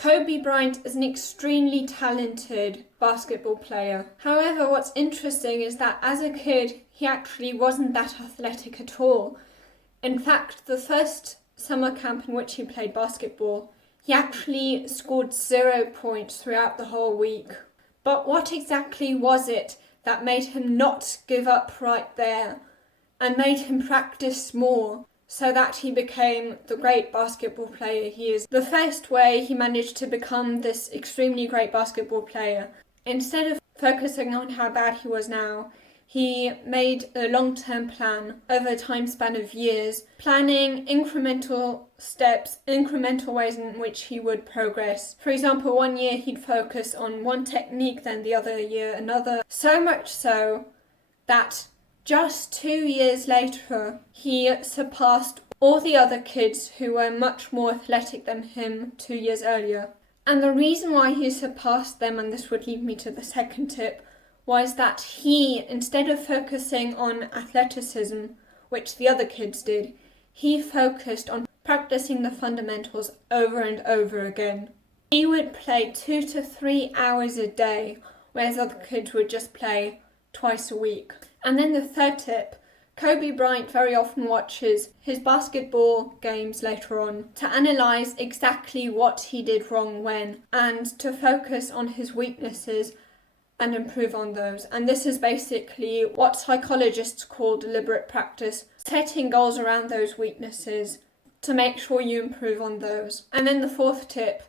Kobe Bryant is an extremely talented basketball player. However, what's interesting is that as a kid, he actually wasn't that athletic at all. In fact, the first summer camp in which he played basketball, he actually scored 0 points throughout the whole week. But what exactly was it that made him not give up right there and made him practice more so that he became the great basketball player he is? The first way he managed to become this extremely great basketball player, instead of focusing on how bad he was now, he made a long-term plan over a time span of years, planning incremental steps, incremental ways in which he would progress. For example, one year he'd focus on one technique, then the other year another. So much so that just 2 years later, he surpassed all the other kids who were much more athletic than him 2 years earlier. And the reason why he surpassed them, and this would lead me to the second tip, was that he, instead of focusing on athleticism, which the other kids did, he focused on practicing the fundamentals over and over again. He would play 2 to 3 hours a day, whereas other kids would just play twice a week. And then the third tip, Kobe Bryant very often watches his basketball games later on to analyse exactly what he did wrong when, and to focus on his weaknesses and improve on those. And this is basically what psychologists call deliberate practice, setting goals around those weaknesses to make sure you improve on those. And then the fourth tip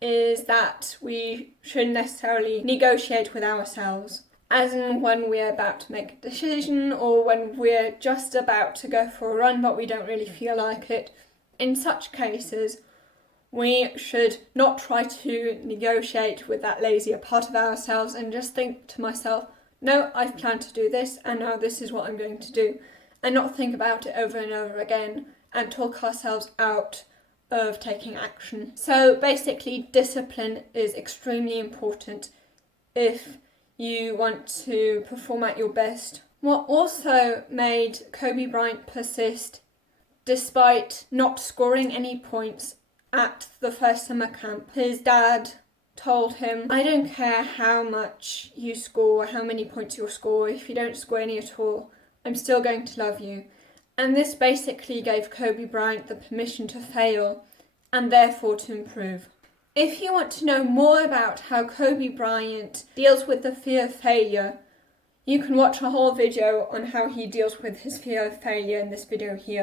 is that we shouldn't necessarily negotiate with ourselves, as in when we're about to make a decision or when we're just about to go for a run but we don't really feel like it. In such cases, we should not try to negotiate with that lazier part of ourselves and just think to myself, no, I've planned to do this and now this is what I'm going to do, and not think about it over and over again and talk ourselves out of taking action. So basically, discipline is extremely important if you want to perform at your best. What also made Kobe Bryant persist despite not scoring any points at the first summer camp, his dad told him, I don't care how much you score, how many points you'll score, if you don't score any at all, I'm still going to love you. And this basically gave Kobe Bryant the permission to fail and therefore to improve. If you want to know more about how Kobe Bryant deals with the fear of failure, you can watch a whole video on how he deals with his fear of failure in this video here.